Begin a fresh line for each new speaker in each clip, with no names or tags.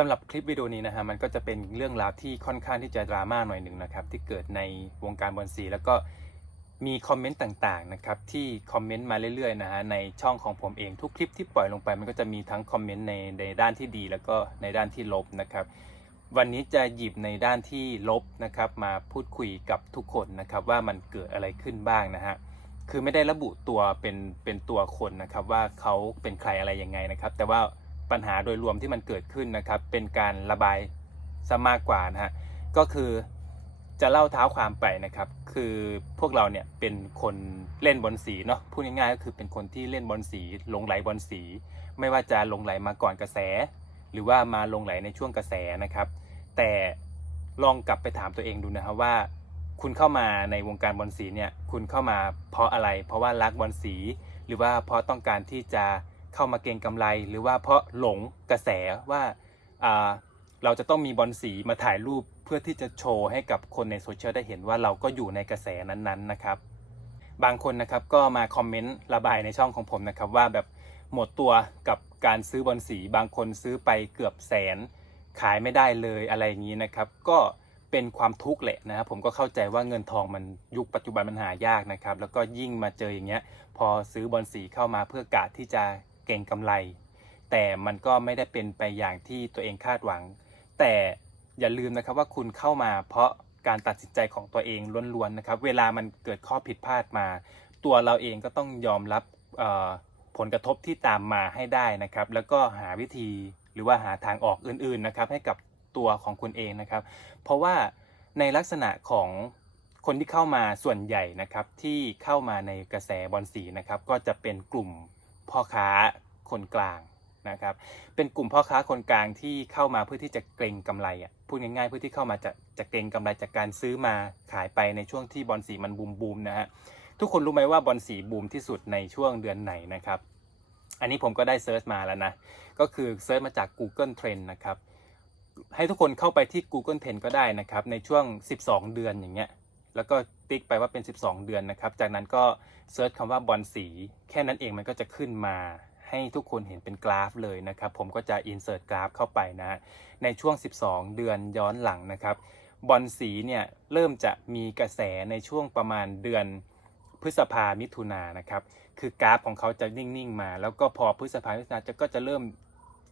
สำหรับคลิปวิดีโอนี้นะฮะมันก็จะเป็นเรื่องราวที่ค่อนข้างที่จะดราม่าหน่อยหนึ่งนะครับที่เกิดในวงการบอลสีแล้วก็มีคอมเมนต์ต่างๆนะครับที่คอมเมนต์มาเรื่อยๆนะฮะในช่องของผมเองทุกคลิปที่ปล่อยลงไป มันก็จะมีทั้งคอมเมนต์ในในด้านที่ดี แล้วก็ในด้านที่ลบนะครับ วันนี้จะหยิบในด้านที่ลบนะครับมาพูดคุยกับทุกคนนะครับว่ามันเกิดอะไรขึ้นบ้างนะฮะคือไม่ได้ระบุตัวเป็นเป็นตัวคนนะครับว่าเขาเป็นใครอะไรยังไงนะครับ แต่ว่า ปัญหาโดยรวมที่มันเกิดขึ้นนะครับ เป็นการระบายซะมากกว่านะฮะก็คือจะเล่าเท้าความไปนะครับ คือพวกเราเนี่ยเป็นคนเล่นบอลสีเนาะพูดง่ายๆก็คือเป็นคนที่เล่นบอลสีหลงไหลบอลสี ไม่ว่าจะหลงไหลมาก่อนกระแส หรือว่ามาหลงไหลในช่วงกระแสนะครับ แต่ลองกลับไปถามตัวเองดูนะครับว่า คุณเข้ามาในวงการบอลสีเนี่ยคุณเข้ามาเพราะอะไร เพราะว่ารักบอลสี หรือว่าเพราะต้องการที่จะ เข้ามาเก็งกำไร หรือว่าเพราะหลงกระแสว่าอ่าเราจะต้องมีบอลสีมาถ่ายรูปเพื่อที่จะโชว์ให้กับคนในโซเชียลได้เห็นว่าเราก็อยู่ในกระแสนั้นๆนะครับ บางคนนะครับก็มาคอมเมนต์ระบายในช่องของผมนะครับว่าแบบหมดตัวกับการซื้อบอลสีบางคนซื้อไปเกือบแสน ขายไม่ได้เลยอะไรอย่างนี้นะครับ ก็เป็นความทุกข์แหละนะครับผมก็เข้าใจว่าเงินทองมันยุคปัจจุบันมันหายากนะครับ แล้วก็ยิ่งมาเจออย่างเงี้ยพอซื้อบอลสีเข้ามาเพื่อกะที่จะ เก่งกำไร แต่มันก็ไม่ได้เป็นไปอย่างที่ตัวเองคาดหวัง แต่อย่าลืมนะครับว่าคุณเข้ามาเพราะการตัดสินใจของตัวเองล้วนๆนะครับ เวลามันเกิดข้อผิดพลาดมา ตัวเราเองก็ต้องยอมรับผลกระทบที่ตามมาให้ได้นะครับ แล้วก็หาวิธีหรือว่าหาทางออกอื่นๆนะครับ ให้กับตัวของคุณเองนะครับ เพราะว่าในลักษณะของคนที่เข้ามาส่วนใหญ่นะครับที่เข้ามาในกระแสบอลสีนะครับ ก็จะเป็นกลุ่ม พ่อค้าคนกลางนะครับ เป็นกลุ่มพ่อค้าคนกลางที่เข้ามาเพื่อที่จะเกรงกำไรอะพูดง่ายๆเพื่อที่เข้ามาจะจะเกรงกำไรจากการซื้อมาขายไปในช่วงที่บอลสีมันบูมบูมๆนะฮะทุกคนรู้ไหมว่าบอลสีบูมที่สุดในช่วงเดือนไหนนะครับ อันนี้ผมก็ได้เซิร์ชมาแล้วนะ ก็คือเซิร์ชมาจาก Google Trend นะครับ ให้ทุกคนเข้าไปที่ Google Trend ก็ได้นะครับ ในช่วง 12 เดือนอย่างเงี้ย แล้วก็ติ๊กไปว่าเป็น 12 เดือนนะครับ จากนั้นก็เซิร์ชคำว่าบอลสี แค่นั้นเองมันก็จะขึ้นมาให้ทุกคนเห็นเป็นกราฟเลยนะครับ ผมก็จะ insert กราฟเข้าไปนะฮะในช่วง 12 เดือนย้อนหลังนะครับ บอลสีเนี่ยเริ่มจะมีกระแสในช่วงประมาณเดือนพฤษภามิถุนายนนะครับ คือกราฟของเขาจะนิ่ง ๆ มา แล้วก็พอพฤษภามิถุนายนจะก็จะเริ่ม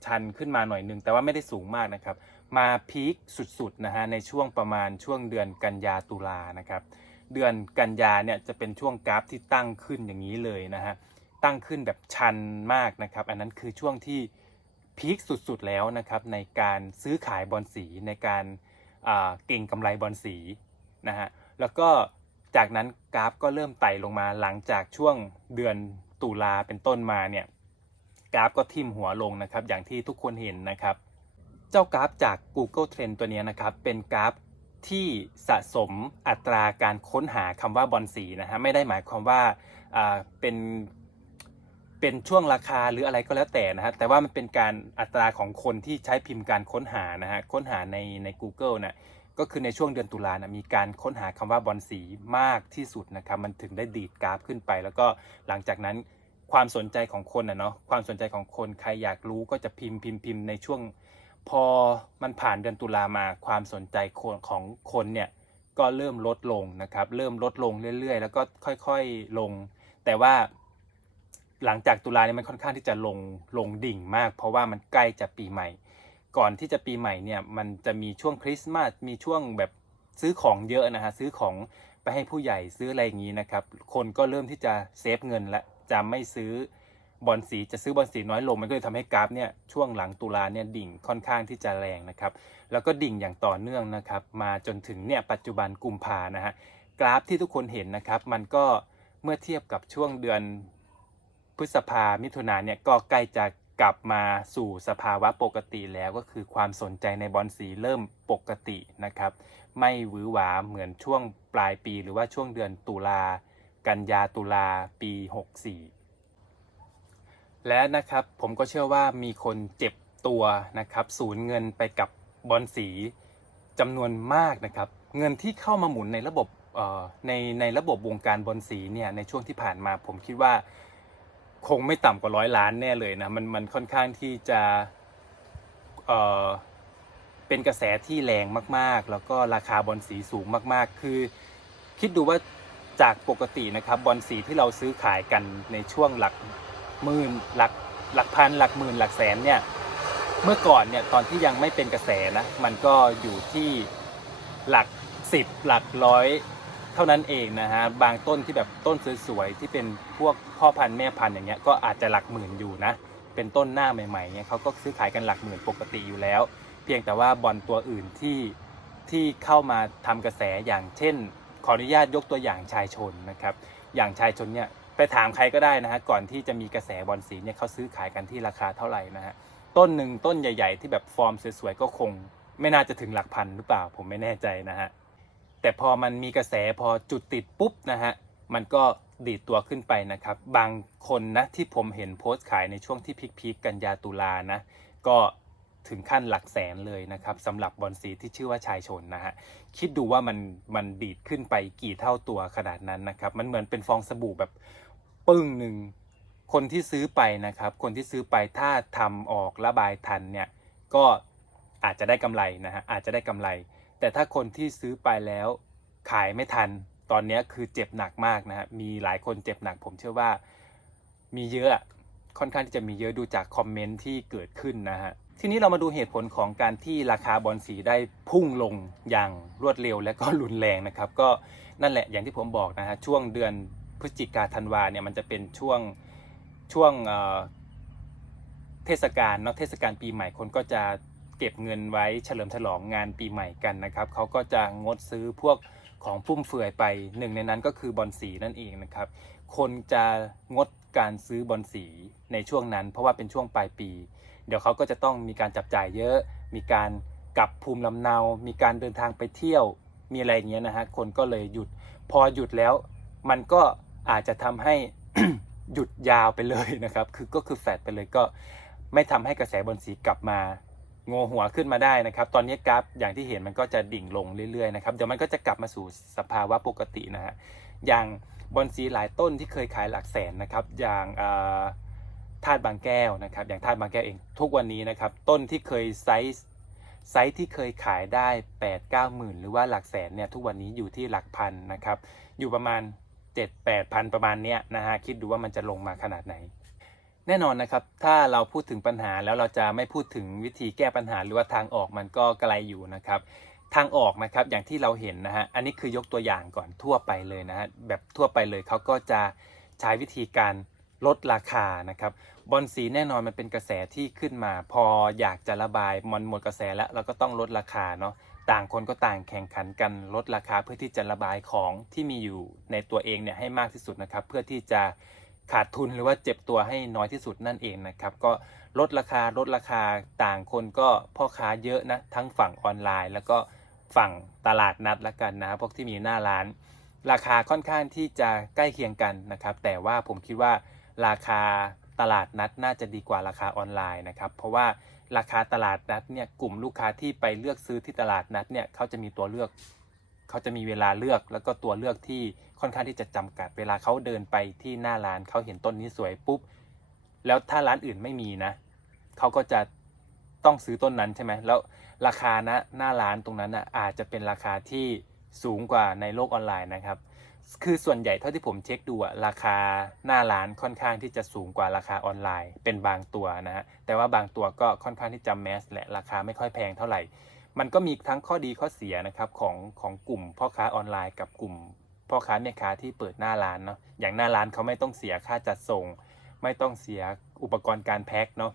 ชันขึ้นมาหน่อยหนึงแต่ว่าไม่ได้สูงมากนะครับ มาพีคสุดๆนะฮะในช่วงประมาณช่วงเดือนกันยาตุลานะครับ เดือนกันยาเนี่ยจะเป็นช่วงกราฟที่ตั้งขึ้นอย่างนี้เลยนะฮะตั้งขึ้นแบบชันมากนะครับ อันนั้นคือช่วงที่พีคสุดๆแล้วนะครับในการซื้อขายบอลสีในการเก่งกำไรบอลสีนะฮะแล้วก็จากนั้นกราฟก็เริ่มไต่ลงมาหลังจากช่วงเดือนตุลาเป็นต้นมาเนี่ย กราฟก็ทิ่มหัวลงนะครับ อย่างที่ทุกคนเห็นนะครับ เจ้ากราฟจาก Google Trend ตัวนี้นะครับ เป็นกราฟที่สะสมอัตราการค้นหาคำว่าบอลสีนะฮะไม่ได้หมายความว่าอ่าเป็นเป็นช่วงราคาหรืออะไรก็แล้วแต่นะฮะแต่ว่ามันเป็นการอัตราของคนที่ใช้พิมพ์การค้นหานะฮะค้นหาในใน Google นะก็คือในช่วงเดือนตุลานะมีการค้นหาคำว่าบอลสีมากที่สุดนะครับมันถึงได้ดีดกราฟขึ้นไป แล้วก็หลังจากนั้น ความสนใจของคนนะเนาะความสนใจของคนใครอยากรู้ก็จะพิมพ์พิมพ์พิมพ์ในช่วง พอมันผ่านเดือนตุลามาความสนใจคนของคนเนี่ยก็เริ่มลดลงนะครับ เริ่มลดลงเรื่อยๆ แล้วก็ค่อยๆลง แต่ว่าหลังจากตุลาเนี่ยมันค่อนข้างที่จะลงลงดิ่งมาก เพราะว่ามันใกล้จะปีใหม่ ก่อนที่จะปีใหม่เนี่ยมันจะมีช่วงคริสต์มาสมีช่วงแบบซื้อของเยอะนะฮะซื้อของไปให้ผู้ใหญ่ซื้ออะไรอย่างนี้นะครับ คนก็เริ่มที่จะเซฟเงินและ จะไม่ซื้อบอลสีจะซื้อบอลสีน้อยลงมันก็เลยทำให้กราฟเนี่ยช่วงหลังตุลาเนี่ยดิ่งค่อนข้างที่จะแรงนะครับ แล้วก็ดิ่งอย่างต่อเนื่องนะครับ มาจนถึงเนี่ยปัจจุบันกุมภานะฮะกราฟที่ทุกคนเห็นนะครับ มันก็เมื่อเทียบกับช่วงเดือนพฤษภามิถุนาเนี่ยก็ใกล้จะกลับมาสู่สภาวะปกติแล้วก็คือความสนใจในบอลสีเริ่มปกตินะครับ ไม่หวือหวาเหมือนช่วงปลายปีหรือว่าช่วงเดือนตุลา กันยาตุลาปี 64 และนะครับผมก็เชื่อว่ามีคนเจ็บตัวนะครับสูญเงินไปกับบอลสีจำนวนมากนะครับเงินที่เข้ามาหมุนในระบบในในระบบวงการบอลสีเนี่ยในช่วงที่ผ่านมาผมคิดว่าคงไม่ต่ำกว่าร้อยล้านแน่เลยนะมันมันค่อนข้างที่จะเออเป็นกระแสที่แรงมากๆ แล้วก็ราคาบอลสีสูงมากๆ คือคิดดูว่า จากปกตินะครับบอลสีที่เราซื้อขายกันในช่วงหลักหมื่นหลักหลักพันหลักหมื่นหลักแสนเนี่ยเมื่อก่อนเนี่ยตอนที่ยังไม่เป็นกระแสนะมันก็อยู่ที่หลักสิบหลักร้อยเท่านั้นเองนะฮะบางต้นที่แบบต้นสวยๆที่เป็นพวกพ่อพันธุ์แม่พันธุ์อย่างเงี้ยก็อาจจะหลักหมื่นอยู่นะเป็นต้นหน้าใหม่ๆเนี่ยเขาก็ซื้อขายกันหลักหมื่นปกติอยู่แล้ว เพียงแต่ว่าบอลตัวอื่นที่ที่เข้ามาทำกระแสอย่างเช่น ขออนุญาตยกตัวอย่างชายชนนะครับ อย่างชายชนเนี่ยไปถามใครก็ได้นะฮะก่อนที่จะมีกระแสบอลสีเนี่ยเขาซื้อขายกันที่ราคาเท่าไหร่นะฮะต้นหนึ่งต้นใหญ่ ๆ ที่แบบฟอร์มสวยๆก็คง ไม่น่าจะถึงหลักพันหรือเปล่าผมไม่แน่ใจนะฮะแต่พอมันมีกระแสพอจุดติดปุ๊บนะฮะมันก็ดีดตัวขึ้นไปนะครับ บางคนนะที่ผมเห็นโพสต์ขายในช่วงที่พีคๆกันยาตุลานะ ก็ ถึงขั้นหลักแสนเลยนะครับสำหรับบอลสีที่ชื่อว่าชายชนนะฮะคิดดูว่ามันมันดีดขึ้นไปกี่เท่าตัวขนาดนั้นนะครับ มันเหมือนเป็นฟองสบู่แบบปึ้งหนึ่งคนที่ซื้อไปนะครับ คนที่ซื้อไปถ้าทำออกระบายทันเนี่ยก็อาจจะได้กำไรนะฮะอาจจะได้กำไร แต่ถ้าคนที่ซื้อไปแล้วขายไม่ทัน ตอนนี้คือเจ็บหนักมากนะฮะมีหลายคนเจ็บหนัก ผมเชื่อว่ามีเยอะค่อนข้างที่จะมีเยอะดูจากคอมเมนต์ที่เกิดขึ้นนะฮะ ทีนี้เรามาดูเหตุผลของการที่ราคาบอลสีได้พุ่งลงอย่างรวดเร็วและก็รุนแรงนะครับ ก็นั่นแหละอย่างที่ผมบอกนะฮะช่วงเดือนพฤศจิกาธันวาเนี่ยมันจะเป็นช่วงช่วงเเทศกาลเนาะเทศกาลปีใหม่คนก็จะเก็บเงินไว้เฉลิมฉลองงานปีใหม่กันนะครับเขาก็จะงดซื้อพวกของฟุ่มเฟือยไปหนึ่งในนั้นก็คือบอลสีนั่นเองนะครับ คนจะงด การซื้อบอลสีในช่วงนั้น เพราะว่าเป็นช่วงปลายปี เดี๋ยวเขาก็จะต้องมีการจับจ่ายเยอะ มีการกลับภูมิลำเนา มีการเดินทางไปเที่ยว มีอะไรอย่างเงี้ยนะฮะ คนก็เลยหยุด พอหยุดแล้ว มันก็อาจจะทำให้หยุดยาวไปเลยนะครับ คือก็คือแฟดไปเลยก็ไม่ทำให้กระแสบอลสีกลับมา โงหัวขึ้นมาได้นะครับ ตอนนี้กราฟอย่างที่เห็นมันก็จะดิ่งลงเรื่อยๆนะครับ เดี๋ยวมันก็จะกลับมาสู่สภาวะปกตินะฮะ อย่าง บอลสีหลายต้นที่เคยขายหลักแสนนะครับ อย่างธาตุบางแก้วนะครับ อย่างธาตุบางแก้วเอง ทุกวันนี้นะครับ ต้นที่เคยไซส์ไซส์ที่เคยขายได้ 8 9หมื่นหรือว่าหลักแสนเนี่ยทุกวันนี้อยู่ที่หลักพันนะครับ อยู่ประมาณ 7 8พันประมาณเนี้ยนะฮะคิดดูว่ามันจะลงมาขนาดไหน แน่นอนนะครับ ถ้าเราพูดถึงปัญหาแล้วเราจะไม่พูดถึงวิธีแก้ปัญหาหรือว่าทางออกมันก็ไกลอยู่นะครับ ทางออกนะครับอย่างที่เราเห็นนะฮะอันนี้คือยกตัวอย่างก่อนทั่วไปเลยนะฮะแบบทั่วไปเลยเขาก็จะใช้วิธีการลดราคานะครับบอลสีแน่นอนมันเป็นกระแสที่ขึ้นมา พออยากจะระบายมันหมดกระแสแล้วเราก็ต้องลดราคาเนาะต่างคนก็ต่างแข่งขันกันลดราคาเพื่อที่จะระบายของที่มีอยู่ในตัวเองเนี่ยให้มากที่สุดนะครับ เพื่อที่จะขาดทุนหรือว่าเจ็บตัวให้น้อยที่สุดนั่นเองนะครับ ก็ลดราคาลดราคาต่างคนก็พ่อค้าเยอะนะทั้งฝั่งออนไลน์ แล้วก็ ฝั่งตลาดนัดละกันนะพวกที่มีหน้าร้าน ราคาค่อนข้างที่จะใกล้เคียงกันนะครับ แต่ว่าผมคิดว่าราคาตลาดนัดน่าจะดีกว่าราคาออนไลน์นะครับ เพราะว่าราคาตลาดนัดเนี่ยกลุ่มลูกค้าที่ไปเลือกซื้อที่ตลาดนัดเนี่ยเขาจะมีตัวเลือก เขาจะมีเวลาเลือกแล้วก็ตัวเลือกที่ค่อนข้างที่จะจำกัด เวลาเขาเดินไปที่หน้าร้านเขาเห็นต้นนี้สวยปุ๊บแล้วถ้าร้านอื่นไม่มีนะเขาก็จะต้องซื้อต้นนั้นใช่ไหมแล้ว ราคานะหน้าร้านตรงนั้นนะอาจจะเป็นราคาที่สูงกว่าในโลกออนไลน์นะครับ คือส่วนใหญ่เท่าที่ผมเช็คดูอะราคาหน้าร้านค่อนข้างที่จะสูงกว่าราคาออนไลน์ เป็นบางตัวนะฮะ แต่ว่าบางตัวก็ค่อนข้างที่จะแมสและราคาไม่ค่อยแพงเท่าไหร่ มันก็มีทั้งข้อดีข้อเสียนะครับของของกลุ่มพ่อค้าออนไลน์กับกลุ่มพ่อค้าแม่ค้าที่เปิดหน้าร้านเนาะ อย่างหน้าร้านเขาไม่ต้องเสียค่าจัดส่ง ไม่ต้องเสียอุปกรณ์การแพ็คเนาะ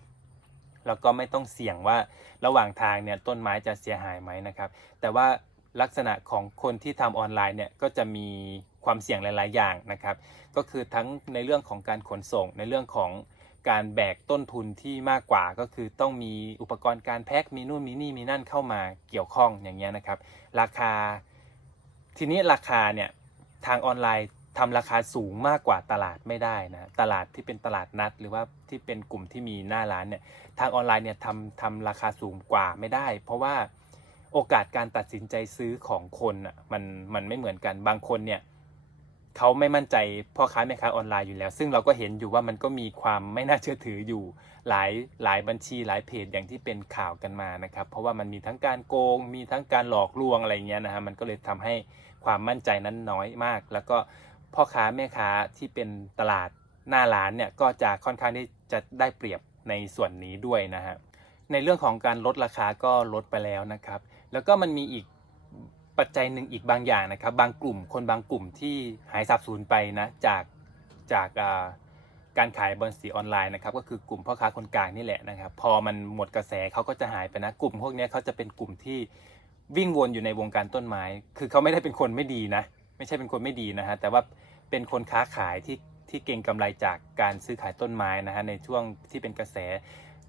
แล้วก็ไม่ต้องเสี่ยงว่าระหว่างทางเนี่ยต้นไม้จะเสียหายไหมนะครับ แต่ว่าลักษณะของคนที่ทำออนไลน์เนี่ยก็จะมีความเสี่ยงหลาย ๆ อย่างนะครับ ก็คือทั้งในเรื่องของการขนส่งในเรื่องของการแบกต้นทุนที่มากกว่าก็คือต้องมีอุปกรณ์การแพ็คมีนู่นมีนี่มีนั่นเข้ามาเกี่ยวข้องอย่างเงี้ยนะครับ ราคาทีนี้ราคาเนี่ยทางออนไลน์ ทำราคาสูงมากกว่าตลาดไม่ได้นะตลาดที่เป็นตลาดนัด หรือว่าที่เป็นกลุ่มที่มีหน้าร้านเนี่ยทางออนไลน์เนี่ยทำทำราคาสูงกว่าไม่ได้ เพราะว่าโอกาสการตัดสินใจซื้อของคนอะมันมันไม่เหมือนกันบางคนเนี่ยเขาไม่มั่นใจพ่อค้าแม่ค้าออนไลน์อยู่แล้ว ซึ่งเราก็เห็นอยู่ว่ามันก็มีความไม่น่าเชื่อถืออยู่หลายหลายบัญชีหลายเพจอย่างที่เป็นข่าวกันมานะครับ เพราะว่ามันมีทั้งการโกง มีทั้งการหลอกลวงอะไรเงี้ยนะฮะมันก็เลยทำให้ความมั่นใจนั้นน้อยมาก แล้วก็ พ่อค้าแม่ค้าที่เป็นตลาดหน้าร้านเนี่ยก็จะค่อนข้างที่จะได้เปรียบในส่วนนี้ด้วยนะฮะในเรื่องของการลดราคาก็ลดไปแล้วนะครับ แล้วก็มันมีอีกปัจจัยหนึ่งอีกบางอย่างนะครับ บางกลุ่มคนบางกลุ่มที่หายสับสูญไปนะจากจากการขายบนสีออนไลน์นะครับก็คือกลุ่มพ่อค้าคนกลางนี่แหละนะครับ พอมันหมดกระแสเขาก็จะหายไปนะกลุ่มพวกนี้เขาจะเป็นกลุ่มที่วิ่งวนอยู่ในวงการต้นไม้ คือเขาไม่ได้เป็นคนไม่ดีนะ ไม่ใช่เป็นคนไม่ดีนะฮะแต่ว่าเป็นคนค้าขายที่ที่เก่งกำไรจากการซื้อขายต้นไม้นะฮะในช่วงที่เป็นกระแส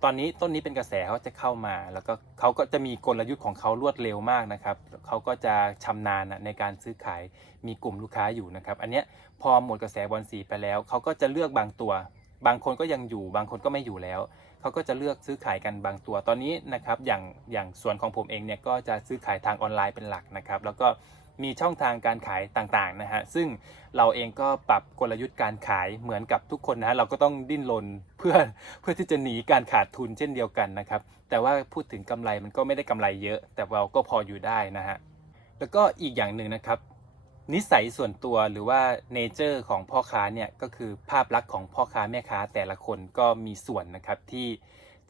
ตอนนี้ต้นนี้เป็นกระแสเขาจะเข้ามา แล้วก็เขาก็จะมีกลยุทธ์ของเขารวดเร็วมากนะครับเขาก็จะชำนาญในการซื้อขายมีกลุ่มลูกค้าอยู่นะครับ อันเนี้ยพอหมดกระแสบอลสีไปแล้วเขาก็จะเลือกบางตัว บางคนก็ยังอยู่ บางคนก็ไม่อยู่แล้วเขาก็จะเลือกซื้อขายกันบางตัวตอนนี้นะครับอย่างอย่างส่วนของผมเองเนี่ยก็จะซื้อขายทางออนไลน์เป็นหลักนะครับ แล้วก็ มีช่องทางการขายต่างๆนะฮะซึ่งเราเองก็ปรับกลยุทธ์การขายเหมือนกับทุกคนนะฮะเราก็ต้องดิ้นรนเพื่อเพื่อที่จะหนีการขาดทุนเช่นเดียวกันนะครับแต่ว่าพูดถึงกำไรมันก็ไม่ได้กำไรเยอะ แต่เราก็พออยู่ได้นะฮะแล้วก็อีกอย่างหนึ่งนะครับนิสัยส่วนตัวหรือว่าเนเจอร์ของพ่อค้าเนี่ยก็คือภาพลักษณ์ของพ่อค้าแม่ค้าแต่ละคนก็มีส่วนนะครับที่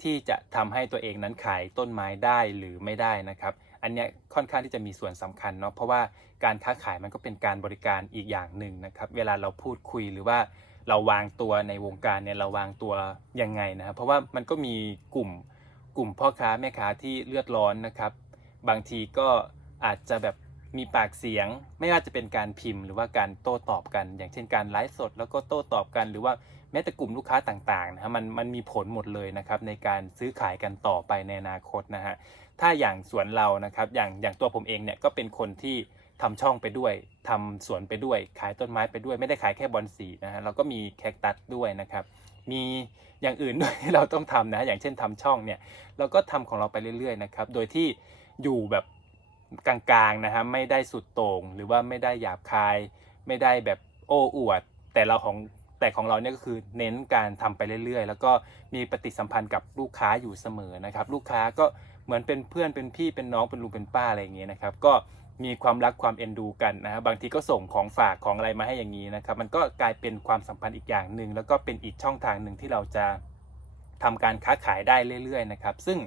ที่จะทำให้ตัวเองนั้นขายต้นไม้ได้หรือไม่ได้นะครับ อันเนี้ยค่อนข้างที่จะมีส่วนสำคัญเนาะเพราะว่าการค้าขายมันก็เป็นการบริการอีกอย่างหนึ่งนะครับ เวลาเราพูดคุยหรือว่าเราวางตัวในวงการเนี่ยเราวางตัวยังไงนะครับ เพราะว่ามันก็มีกลุ่มกลุ่มพ่อค้าแม่ค้าที่เลือดร้อนนะครับ บางทีก็อาจจะแบบ มีปากเสียงไม่ว่าจะเป็นการพิมพ์ หรือว่าการโต้ตอบกัน อย่างเช่นการไลฟ์สด แล้วก็โต้ตอบกัน หรือว่าแม้แต่กลุ่มลูกค้าต่างๆนะฮะมันมันมีผลหมดเลยนะครับในการซื้อขายกันต่อไปในอนาคตนะฮะถ้าอย่างสวนเรานะครับอย่างอย่างตัวผมเองเนี่ยก็เป็นคนที่ทำช่องไปด้วยทำสวนไปด้วย ขายต้นไม้ไปด้วย ไม่ได้ขายแค่บอนสีนะฮะเราก็มีแคคตัสด้วยนะครับมีอย่างอื่นด้วยที่เราต้องทำนะ อย่างเช่นทำช่องเนี่ย เราก็ทำของเราไปเรื่อยๆนะครับ โดยที่อยู่แบบ กลางๆนะฮะไม่ได้สุดโต่งหรือว่าไม่ได้หยาบคาย ไม่ได้แบบโอ้อวด แต่เราของแต่ของเราเนี่ยก็คือเน้นการทำไปเรื่อยๆ แล้วก็มีปฏิสัมพันธ์กับลูกค้าอยู่เสมอนะครับ ลูกค้าก็เหมือนเป็นเพื่อนเป็นพี่เป็นน้องเป็นลุงเป็นป้าอะไรอย่างเงี้ยนะครับ ก็มีความรักความเอ็นดูกันนะฮะบางทีก็ส่งของฝากของอะไรมาให้อย่างนี้นะครับ มันก็กลายเป็นความสัมพันธ์อีกอย่างหนึ่งแล้วก็เป็นอีกช่องทางหนึ่งที่เราจะทำการค้าขายได้เรื่อยๆนะครับ ซึ่ง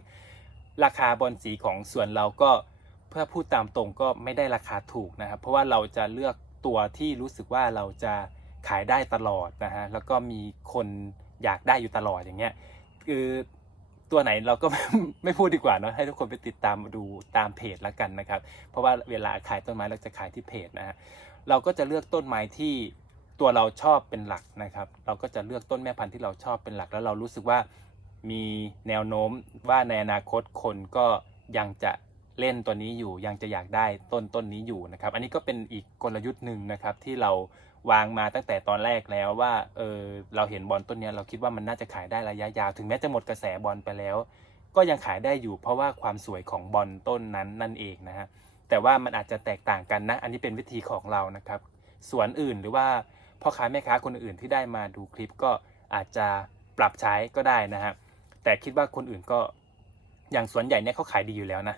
ราคาบอลสีของส่วนเราก็ พื่อพูดตามตรงก็ไม่ได้ราคาถูกนะครับ เพราะว่าเราจะเลือกตัวที่รู้สึกว่าเราจะขายได้ตลอดนะฮะแล้วก็มีคนอยากได้อยู่ตลอดอย่างเงี้ยคือตัวไหนเราก็ไม่พูดดีกว่าเนาะให้ทุกคนไปติดตามดูตามเพจแล้วกันนะครับ เพราะว่าเวลาขายต้นไม้เราจะขายที่เพจนะฮะเราก็จะเลือกต้นไม้ที่ตัวเราชอบเป็นหลักนะครับ เราก็จะเลือกต้นแม่พันธุ์ที่เราชอบเป็นหลัก แล้วเรารู้สึกว่ามีแนวโน้มว่าในอนาคตคนก็ยังจะ เล่นตัวนี้อยู่ยังจะอยากได้ต้นต้นนี้อยู่นะครับ อันนี้ก็เป็นอีกกลยุทธ์หนึ่งนะครับที่เราวางมาตั้งแต่ตอนแรกแล้วว่าเออเราเห็นบอลต้นนี้เราคิดว่ามันน่าจะขายได้ระยะยาว ถึงแม้จะหมดกระแสบอลไปแล้ว ก็ยังขายได้อยู่เพราะว่าความสวยของบอลต้นนั้นนั่นเองนะฮะแต่ว่ามันอาจจะแตกต่างกันนะ อันนี้เป็นวิธีของเรานะครับสวนอื่นหรือว่าพ่อค้าแม่ค้าคนอื่นที่ได้มาดูคลิปก็อาจจะปรับใช้ก็ได้นะฮะแต่คิดว่าคนอื่นก็อย่างสวนใหญ่เนี่ยเขาขายดีอยู่แล้วนะ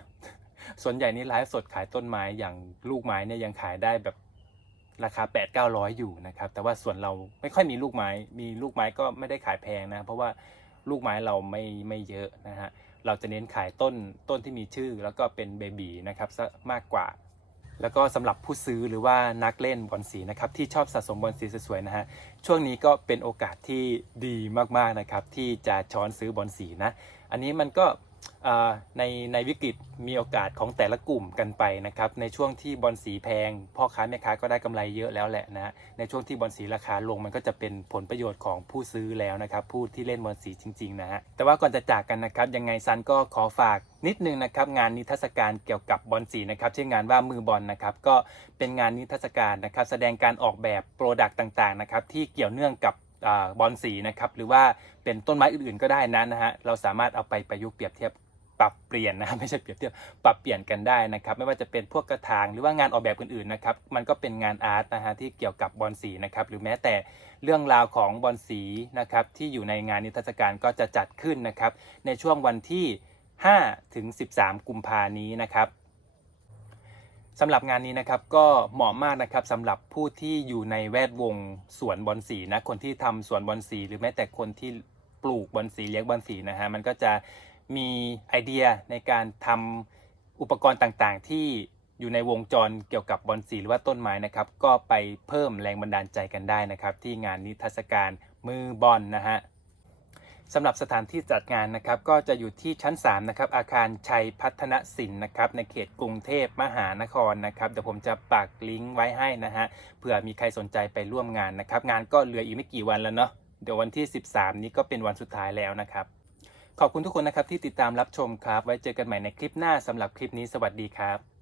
ส่วนใหญ่นี่ไลฟ์สดขายต้นไม้อย่างลูกไม้เนี่ยยังขายได้แบบราคา 8 9 0 0 อยู่นะครับ แต่ว่าส่วนเราไม่ค่อยมีลูกไม้ มีลูกไม้ก็ไม่ได้ขายแพงนะ เพราะว่าลูกไม้เราไม่ไม่เยอะนะฮะ เราจะเน้นขายต้นต้นที่มีชื่อแล้วก็เป็นเบบีนะครับซะมากกว่า แล้วก็สำหรับผู้ซื้อหรือว่านักเล่นบอลสีนะครับที่ชอบสะสมบอลสีสวยๆนะฮะ ช่วงนี้ก็เป็นโอกาสที่ดีมากๆนะครับที่จะช้อนซื้อบอลสีนะ อันนี้มันก็ ในในวิกฤตมีโอกาสของแต่ละกลุ่มกันไปนะครับในช่วงที่บอลสีแพง พ่อค้าแม่ค้าก็ได้กำไรเยอะแล้วแหละนะในช่วงที่บอลสีราคาลงมันก็จะเป็นผลประโยชน์ของผู้ซื้อแล้วนะครับผู้ที่เล่นบอลสีจริงๆนะฮะแต่ว่าก่อนจะจากกันนะครับยังไงซันก็ขอฝากนิดนึงนะครับงานนิทรรศการเกี่ยวกับบอลสีนะครับชื่องานว่ามือบอลนะครับก็เป็นงานนิทรรศการนะครับแสดงการออกแบบโปรดักต์ต่างๆนะครับที่เกี่ยวเนื่องกับ บอลสีนะครับหรือว่าเป็นต้นไม้อื่นๆก็ได้นะนะฮะเราสามารถเอาไปประยุกต์เปรียบเทียบปรับเปลี่ยนนะไม่ใช่เปรียบเทียบปรับเปลี่ยนกันได้นะครับ ไม่ว่าจะเป็นพวกกระถางหรือว่างานออกแบบอื่นๆนะครับมันก็เป็นงานอาร์ตนะฮะที่เกี่ยวกับบอลสีนะครับหรือแม้แต่เรื่องราวของบอลสีนะครับที่อยู่ในงานนิทรรศการก็จะจัดขึ้นนะครับในช่วงวันที่5ถึง13 กุมภานี้นะครับ สำหรับงานนี้นะครับก็เหมาะมากนะครับสำหรับผู้ที่อยู่ในแวดวงสวนบอลสีนะคนที่ทำสวนบอลสี หรือแม้แต่คนที่ปลูกบอลสีเลี้ยงบอลสีนะฮะมันก็จะมีไอเดียในการทำอุปกรณ์ต่างๆ ที่อยู่ในวงจรเกี่ยวกับบอลสีหรือว่าต้นไม้นะครับ ก็ไปเพิ่มแรงบันดาลใจกันได้นะครับ ที่งานนิทรรศการมือบอลนะฮะ สำหรับสถานที่จัดงานนะครับก็จะอยู่ที่ชั้น3นะครับอาคารชัยพัฒนสินนะครับในเขตกรุงเทพมหานครนะครับเดี๋ยวผมจะปักลิงก์ไว้ให้นะฮะเผื่อมีใครสนใจไปร่วมงานนะครับ งานก็เหลืออีกไม่กี่วันแล้วเนาะเดี๋ยววันที่ 13 นี้ก็เป็นวันสุดท้ายแล้วนะครับ ขอบคุณทุกคนนะครับที่ติดตามรับชมครับ ไว้เจอกันใหม่ในคลิปหน้าสำหรับคลิปนี้สวัสดีครับ